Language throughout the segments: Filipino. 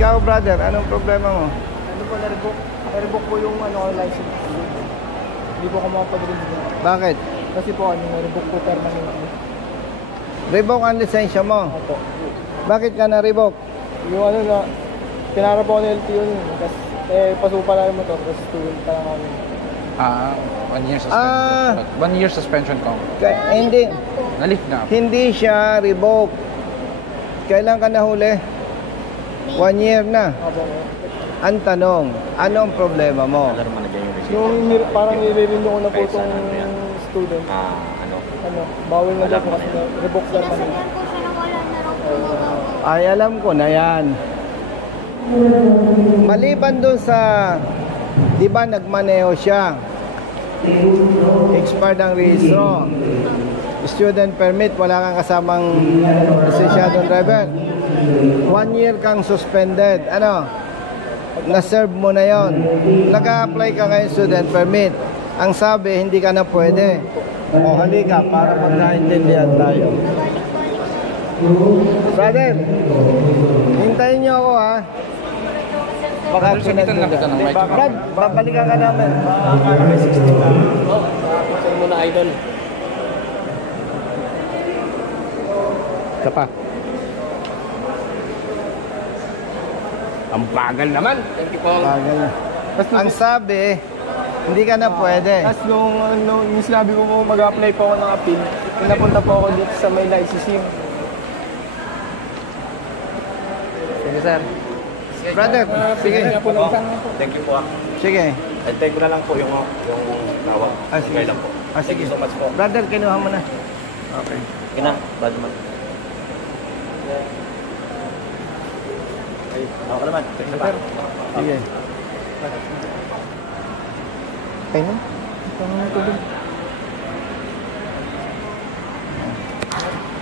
Ikaw, brother, anong problema mo? Ano po, na-revoke po yung license. Hindi po ako makapag-renew. Bakit? Kasi po, na-revoke po permanently. Revoke ang lisensya mo? Opo. Bakit ka na-revoke? Yung pinara po ako ng LTO nun. Tapos, pasupa na yung motor. Tapos, student pa lang ako nun. 1 year suspension. 1 year suspension ko. Hindi. Nalift na. Hindi siya revoke. Kailan ka nahuli? 1 year na. Opo. Ang tanong, anong problema mo? Yung parang nire-renew ko na po itong student. Bawal na lang po kasi revoke permanently. Sinasabihan po siya na wala na raw po magagawa. Ay, alam ko na yan. Maliban doon sa, di ba nagmaneho siya? Expired ang rehistro. Student permit, wala kang kasamang lisensyadong driver. 1 year kang suspended. Ano? Na-serve mo na yon. Nag-a-apply ka ngayon student permit. Ang sabi, hindi ka na pwede. O, halika para magkaintindihan tayo. Brother, hintayin niyo ako ha. Baka Sabitan lang kita ng mic. Brad, babalikan ka namin. Saan mo na, idol? Isa pa. Ang bagal naman. Thank you po. Bagal na. Ang sabi, hindi ka na pwede. Tapos nung sinabi ko po mag-apply po ako ng appeal, pinapunta po ako dito sa may licensing. Sige, sir. Brother, sige. Thank you po. Sige. Antay ko na lang po yung tawag. Sige. Okay lang po. Sige. Thank you so much po. Brother, kinuha mo na. Okay. Kina, bad man. Ay, ako naman. Sige pa. Sige. Okay na? Ito na ito din.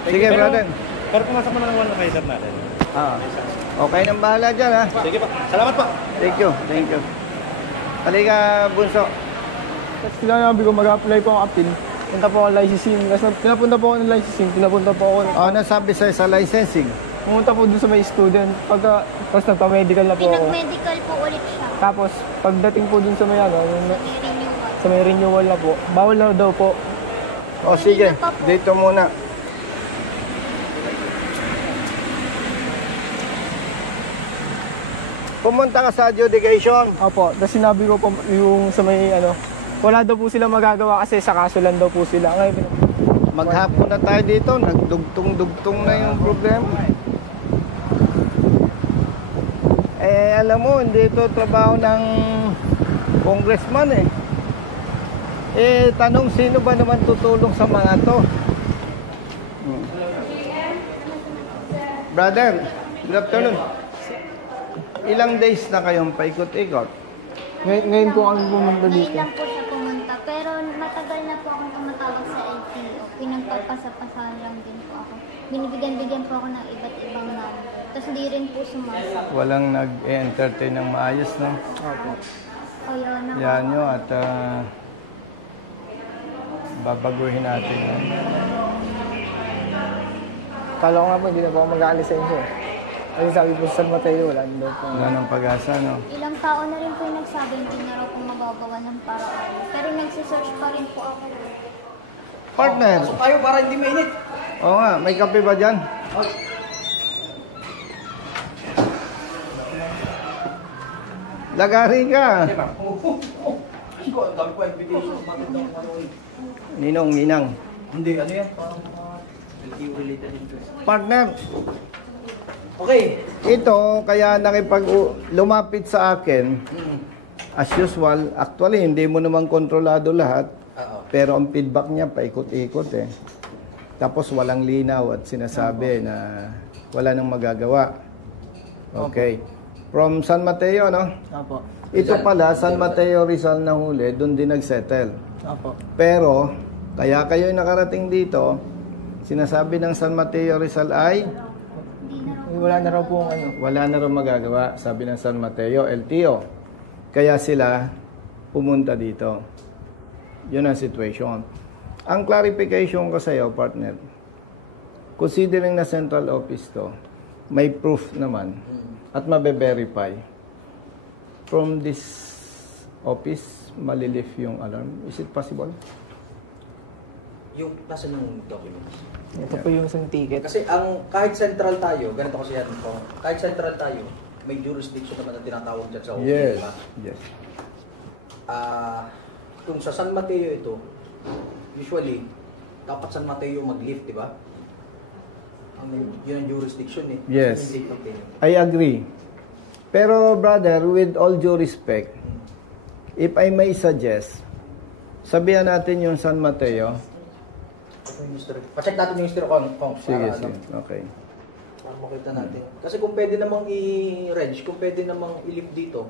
Sige, brother. Pero pumasok mo na lang wala kayo sir natin. Okay nang bahala dyan ha. Sige pa. Salamat po. Thank you. Thank you. Halika, Bunso. Tapos sinabi ko mag-apply po ako appeal. Punta po ako ng licensing. Tapos pinapunta po ako ng licensing. Pinapunta po ako. Ano sabi sa'yo sa licensing? Pumunta po doon sa may student. Tapos nagpa-medical na po ako. Pinag-medical po ulit siya. Tapos pagdating po doon sa may Renewal. sa may renewal na po. Bawal na daw po. O sige, dito muna. Pumunta ka sa adjudication. Opo. Tapos sinabi ko po yung sa may wala daw po sila magagawa kasi sa kaso lang daw po sila. Ngayon, Maghapon na tayo dito. Nagdugtong-dugtong na yung problema. Alam mo, hindi ito trabaho ng congressman eh. Tanong sino ba naman tutulong sa mga to? Brother, good afternoon. Ilang days na kayong paikot-ikot? ngayon po kami pumunta Ngayon dito. lang po siya pumunta. Pero matagal na po akong tumatawag sa LTO. Pinagpapasa-pasahan lang din po ako. Binibigyan-bigyan po ako ng iba't ibang number. Tapos hindi rin po sumasagot. Walang nag-entertain ng maayos, no? Opo. O yun na. Yan nyo at babaguhin natin. Kala ko nga po, hindi na po ako mag-aalisensya. Kasi sabi po sa San Mateo, wala daw po. Wala ng pag-asa, no? Ilang tao na rin po yung nagsabi hindi na raw po magagawa ng paraan. Pero nagsisearch pa rin po ako. Partner! Tayo para hindi mainit. Oo nga, may kape ba dyan? Lagari ka! Ninong. Hindi, ano yan? Parang LTO related din. Partner, Okay. ito kaya lumapit sa akin, as usual, actually hindi mo naman kontrolado lahat, pero ang feedback niya paikot-ikot eh. Tapos walang linaw at sinasabi na wala nang magagawa. Okay. From San Mateo, no? Opo. Ito pala, San Mateo Rizal na huli, doon din nagsettle. Opo. Pero, kaya kayo nakarating dito, sinasabi ng San Mateo Rizal ay Wala na raw po wala na raw magagawa, sabi ng San Mateo, LTO. Kaya sila pumunta dito. Yun ang situation. Ang clarification ko sa iyo, partner, considering na central office to, may proof naman at mabe-verify. From this office, malilift yung alarm. Is it possible? Yung nasa yung documents. Ito po yung isang ticket. Kasi kahit central tayo, ganito kasi yan po. Kahit central tayo, may jurisdiction naman na tinatawag dyan sa office. Yes. Diba? Yes. Kung sa San Mateo ito, usually, dapat San Mateo mag-lift, di ba? Yun ang jurisdiction eh. Yes. Yung date of payment. I agree. Pero brother, with all due respect, if I may suggest, sabihan natin yung San Mateo. Ito yung history. Pa-check natin yung history kung Sige, sige. Okay. para makita natin. Kasi kung pwede namang i-reg, kung pwede namang i-lift dito,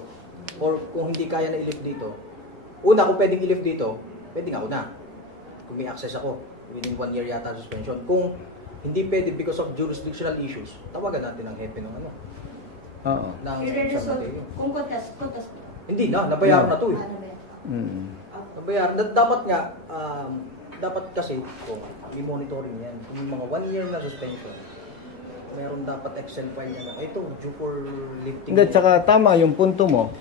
or kung hindi kaya na i-lift dito, una, kung pwedeng i-lift dito, pwede nga una. Kung may access ako, within 1 year yata suspension. Kung hindi pwede because of jurisdictional issues, tawagan natin ang hepe ng ano. Oo. Ng I-resolve. San Mateo. Kung contest. Hindi na, nabayaran na to eh. Ano ba yan? Mm. Nabayaran. Dapat nga, dapat kasi, kung may monitoring yan, kung yung mga 1 year na suspension, meron dapat Excel file yan. Ito, due for lifting. Hindi, tsaka tama yung punto mo.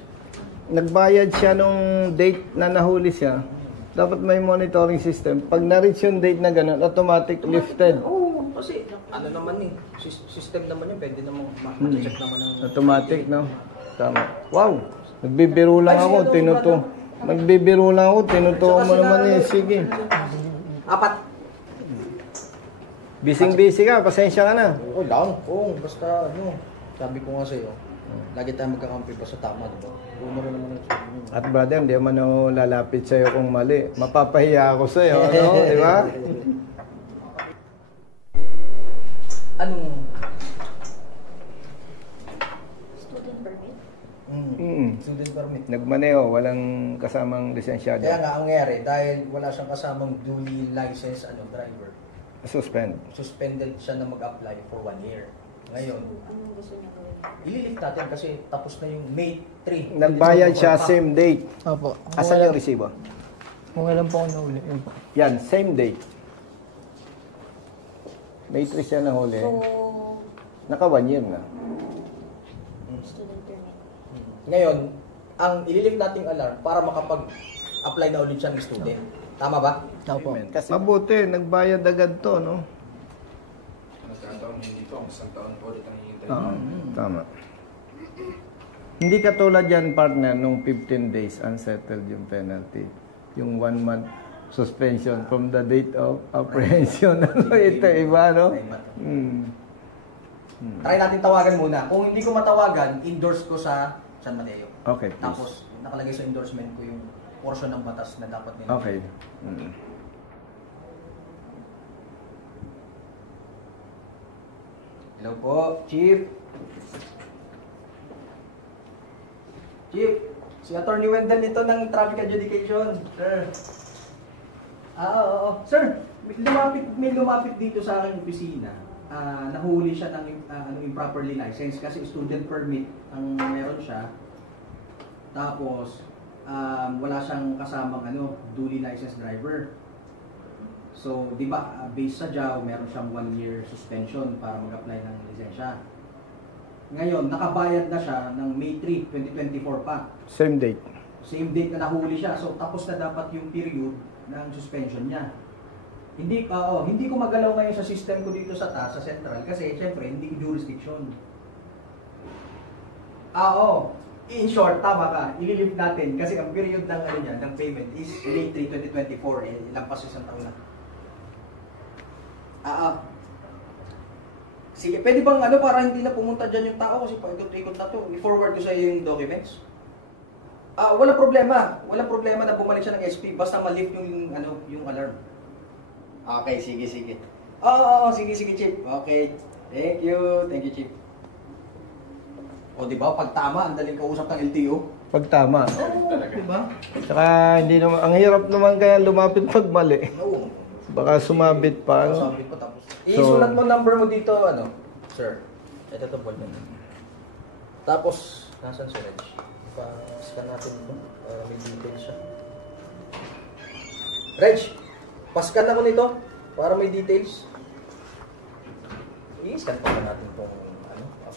Nagbayad siya nung date na nahuli siya. Dapat may monitoring system. Pag na-reach yung date na gano'n, automatic lifted. Oo, kasi ano naman eh, system naman yun, pwede namang ma-check naman ng... Automatic, no? Tama. Wow! Nagbibiro lang ako, Nagbibiro lang ako, tinutukan mo naman eh. Sige. 4. Busy ka, pasensya ka na. Oo lang, oo, basta ano, sabi ko nga sa'yo, lagi tayo magkakampi pa sa tama, diba? Kung naman naman ang At brother, hindi man ako lalapit sa'yo kung mali. Mapapahiya ako sa'yo, ano? Di ba? Anong... Student permit? Student permit. Nagmaneho, walang kasamang lisensyado. Kaya nga, ang nangyari, dahil wala siyang kasamang duly licensed driver, Suspend. suspended siya na mag-apply for 1 year. Ngayon, Anong gusto niya gawin? ililift natin kasi tapos na yung May 3. Nagbayad siya same date. Opo. Asan yung resibo? Kung ilan po ako nahuli. Yun po. Yan, same date. May 3 siya nahuli. So, Naka 1 year na. student permit. Ngayon, ang ililift nating alarm para makapag-apply na ulit siya ng student. Tama ba? Opo. Kasi mabuti, nagbayad agad to, no? Nagkataon hindi to, isang taon po ulit ang hihintay. Oo, tama. Hindi katulad yan, partner, nung 15 days unsettled yung penalty. Yung 1 month suspension from the date of apprehension. Ano ito, iba, no? Try natin tawagan muna. Kung hindi ko matawagan, endorse ko sa San Mateo. Okay, please. Tapos, nakalagay sa endorsement ko yung portion ng batas na dapat nila. Okay. Hello po, Chief. Chief, si Attorney Wendell nito ng Traffic Adjudication. Sir. Oo. Sir, may lumapit dito sa aking opisina. Nahuli siya ng improperly licensed kasi student permit ang meron siya. Tapos, wala siyang kasamang duly licensed driver. So, di ba, based sa JAW, meron siyang 1 year suspension para mag-apply ng lisensya. Ngayon, nakabayad na siya ng May 3, 2024 pa. Same date. Same date na nahuli siya. So, tapos na dapat yung period ng suspension niya. Hindi ko magalaw ngayon sa system ko dito sa taas, sa central, kasi syempre, hindi ko jurisdiction. In short, tama ka. Ililift natin kasi ang period ng ng payment is May 3, 2024. Lampas isang taon na. Sige, pwede bang para hindi na pumunta dyan yung tao kasi paikot-ikot na to. I-forward ko sa iyo yung documents. Wala problema. Wala problema na bumalik siya ng SP basta ma-lift yung yung alarm. Okay, sige. Sige, Chief. Okay. Thank you, Chief. O, di ba? Pag tama, ang daling kausap ng LTO. Pag tama. Di ba? Saka hindi naman, ang hirap naman kaya lumapit pag mali. Oo. Baka sumabit pa. ano? Sabi ko tapos. Isulat mo number mo dito, sir. Ito to ball Tapos, nasan si Reg? Pa-scan natin ito. May details siya. Reg, pa-scan ako nito para may details. I-scan pa natin itong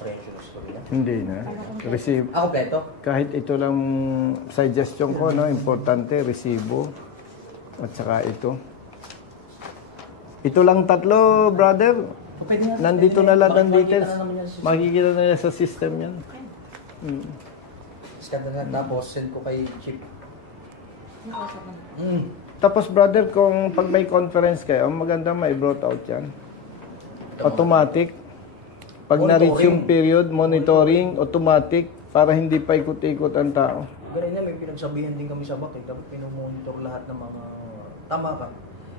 comprehension story na. Hindi na. Receive. Kompleto? Kahit ito lang suggestion ko, no, importante, resibo. At saka ito. Ito lang tatlo, brother. Nandito na lahat ng details. Makikita na sa system yan. Scan na lang, tapos send ko kay Chip. Tapos brother, kung pag may conference kayo, ang maganda may brought out yan. Automatic. Pag na-reach yung period, monitoring, automatic, para hindi pa ikot-ikot ang tao. Ganun niya, may pinagsabihan din kami sa bakit. Dapat pinomonitor lahat ng mga... Tama ka.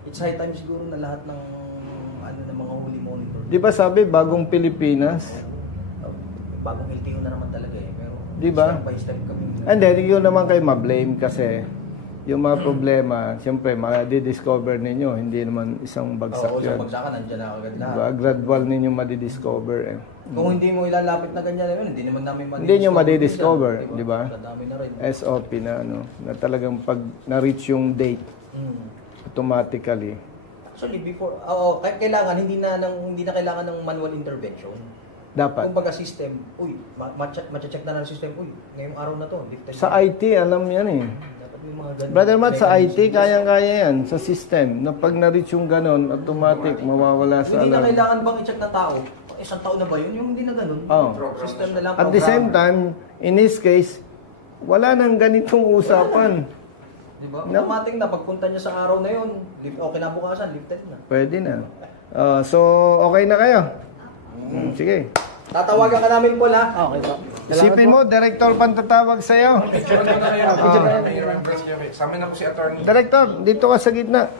It's high time siguro na lahat ng ng mga huli monitor. Di ba sabi, bagong Pilipinas? Bagong LTO na naman talaga eh. Pero di ba? step by step kami. And then, hindi ko naman kayo ma-blame kasi yung mga problema, siyempre, ma-discover ninyo. Hindi naman isang bagsak Oo, yan. sa bagsakan, nandiyan na agad lahat. Diba? Gradual ninyo ma-discover eh. Kung hindi mo ilalapit na ganyan yun, hindi naman namin Hindi nyo ma-discover, di ba? Dami na rin. SOP na ano, na talagang pag na-reach yung date, automatically. Actually, before, kailangan, hindi na kailangan ng manual intervention. Dapat. Kung baga system, ma-check na ng system, ngayong araw na to. Sa IT, alam yan eh. Dapat yung mga ganun. Brother Matt, sa IT, kayang-kaya yan. Sa system, na pag na-reach yung ganon, automatic, mawawala sa Hindi na alarm. kailangan bang i-check na tao? Isang taon na ba yun? Yung hindi na ganun. Oh. System na lang. At the same time, in this case, wala nang ganitong usapan. Diba? Automatic na, pagpunta niya sa araw na yun, kinabukasan, lifted na. Pwede na. So, okay na kayo? Sige. Tatawagan ka namin po ha. Okay po. Isipin mo, director pang tatawag sa'yo. Sa amin na po si attorney. Director, dito ka sa gitna.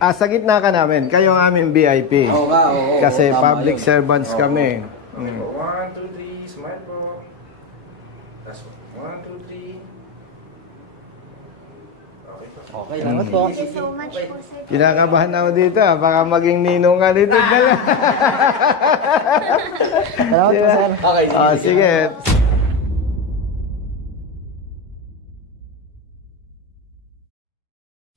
Sa gitna ka namin. Kayo ang aming VIP. Oo nga, oo. Kasi tama public yun. servants kami. 1, 2, 3, smile po. That's 1, 2, 3. Okay po. Okay, Salamat po. Thank you so much po, sir. Kinakabahan ako dito. Baka maging ninong ka dito. Salamat po, sir. Okay, Sige.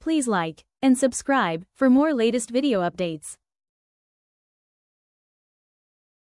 Please like and subscribe for more latest video updates.